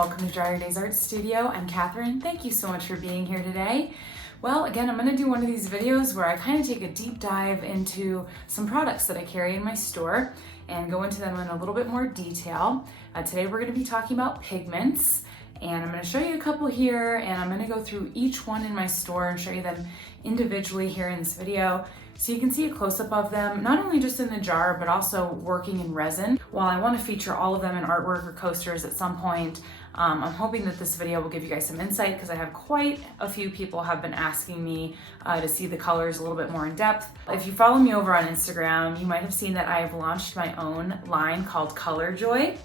welcome to DryerDays Art Studio. I'm Catherine. Thank you so much for being here today. Well, again, I'm going to do one of these videos where I kind of take a deep dive into some products that I carry in my store and go into them in a little bit more detail. Today we're going to be talking about pigments, and I'm going to show you a couple here, and I'm going to go through each one in my store and show you them individually here in this video, so you can see a close-up of them, not only just in the jar, but also working in resin. While I want to feature all of them in artwork or coasters at some point, I'm hoping that this video will give you guys some insight, because I have quite a few people have been asking me to see the colors a little bit more in depth. If you follow me over on Instagram, you might have seen that I have launched my own line called ColorJoy.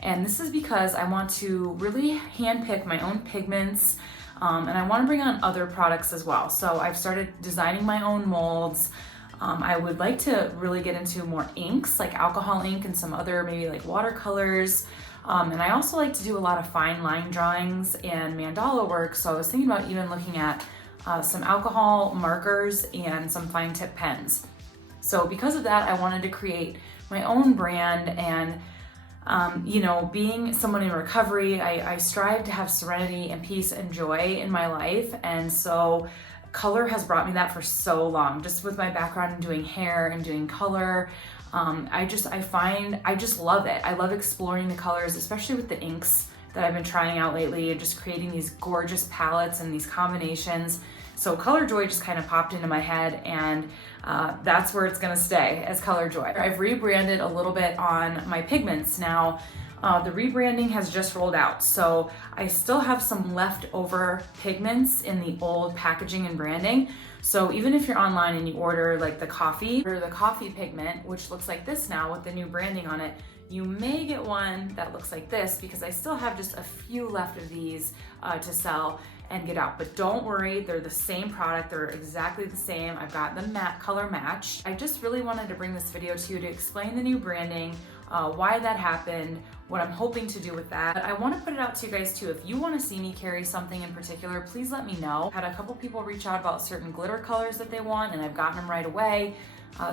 And this is because I want to really handpick my own pigments, and I want to bring on other products as well. So I've started designing my own molds. I would like to really get into more inks, like alcohol ink and some other maybe like watercolors. And I also like to do a lot of fine line drawings and mandala work. So I was thinking about even looking at some alcohol markers and some fine tip pens. So because of that, I wanted to create my own brand. And you know, being someone in recovery, I strive to have serenity and peace and joy in my life. And so color has brought me that for so long, just with my background in doing hair and doing color. I just love it. I love exploring the colors, especially with the inks that I've been trying out lately, and just creating these gorgeous palettes and these combinations. So ColorJoy just kind of popped into my head, and that's where it's gonna stay, as ColorJoy. I've rebranded a little bit on my pigments. Now, the rebranding has just rolled out, so I still have some leftover pigments in the old packaging and branding. So even if you're online and you order like the coffee or the coffee pigment, which looks like this now with the new branding on it, you may get one that looks like this, because I still have just a few left of these to sell and get out. But don't worry, they're the same product, they're exactly the same. I've got them color matched. I just really wanted to bring this video to you to explain the new branding, why that happened, what I'm hoping to do with that. But I want to put it out to you guys too. If you want to see me carry something in particular, please let me know. I had a couple people reach out about certain glitter colors that they want, and I've gotten them right away.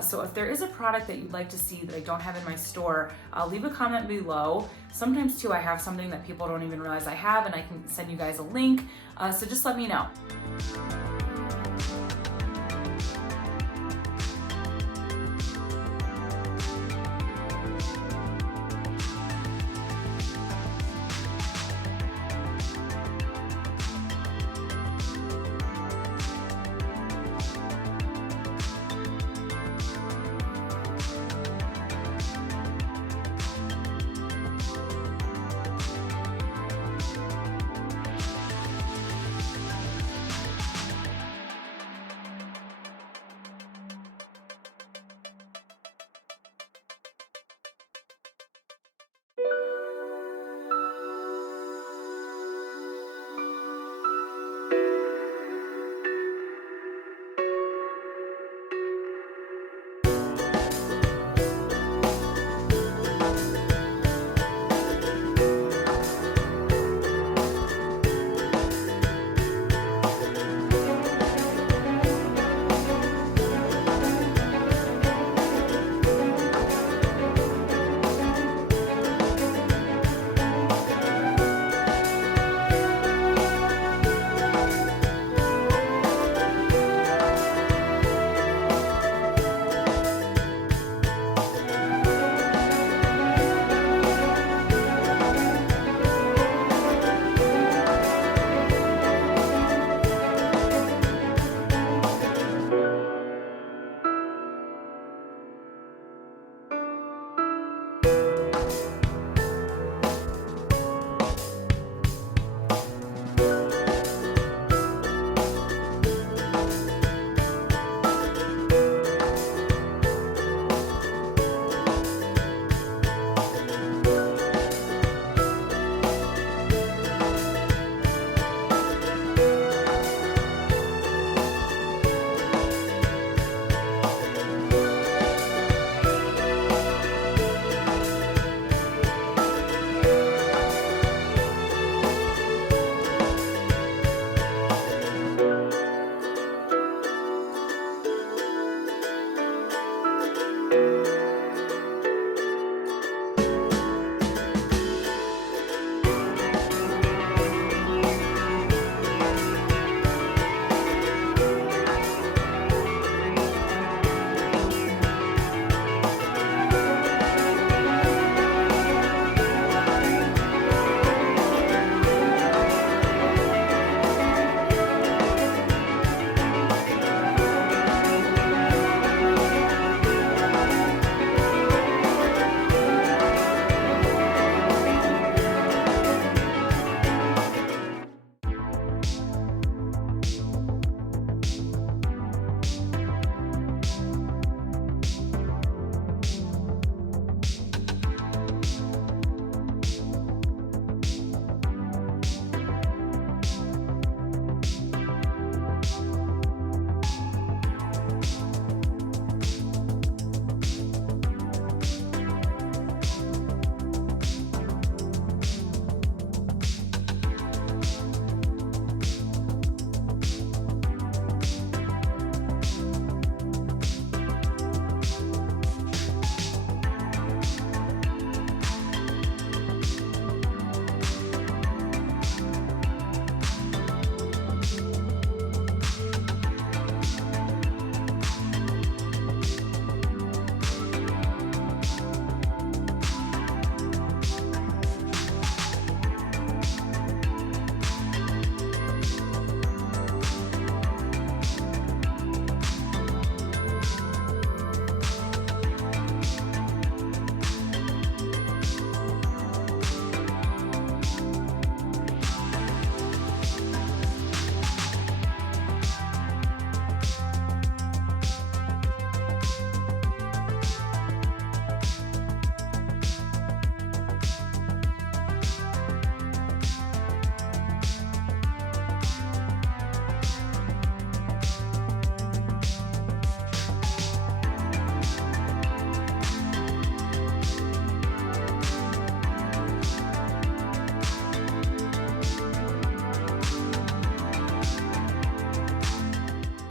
So if there is a product that you'd like to see that I don't have in my store, leave a comment below. Sometimes too, I have something that people don't even realize I have, and I can send you guys a link. So just let me know.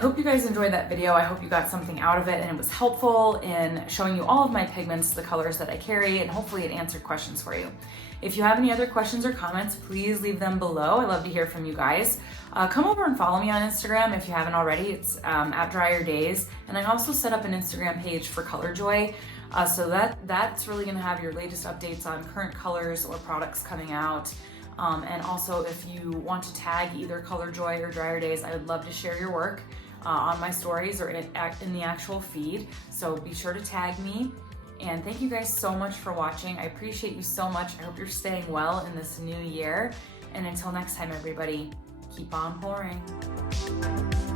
I hope you guys enjoyed that video. I hope you got something out of it and it was helpful in showing you all of my pigments, the colors that I carry, and hopefully it answered questions for you. If you have any other questions or comments, please leave them below. I love to hear from you guys. Come over and follow me on Instagram if you haven't already. It's at DryerDays. And I also set up an Instagram page for ColorJoy. So that's really gonna have your latest updates on current colors or products coming out. And also if you want to tag either ColorJoy or DryerDays, I would love to share your work on my stories or in the actual feed. So be sure to tag me. And thank you guys so much for watching. I appreciate you so much. I hope you're staying well in this new year. And until next time, everybody, keep on pouring.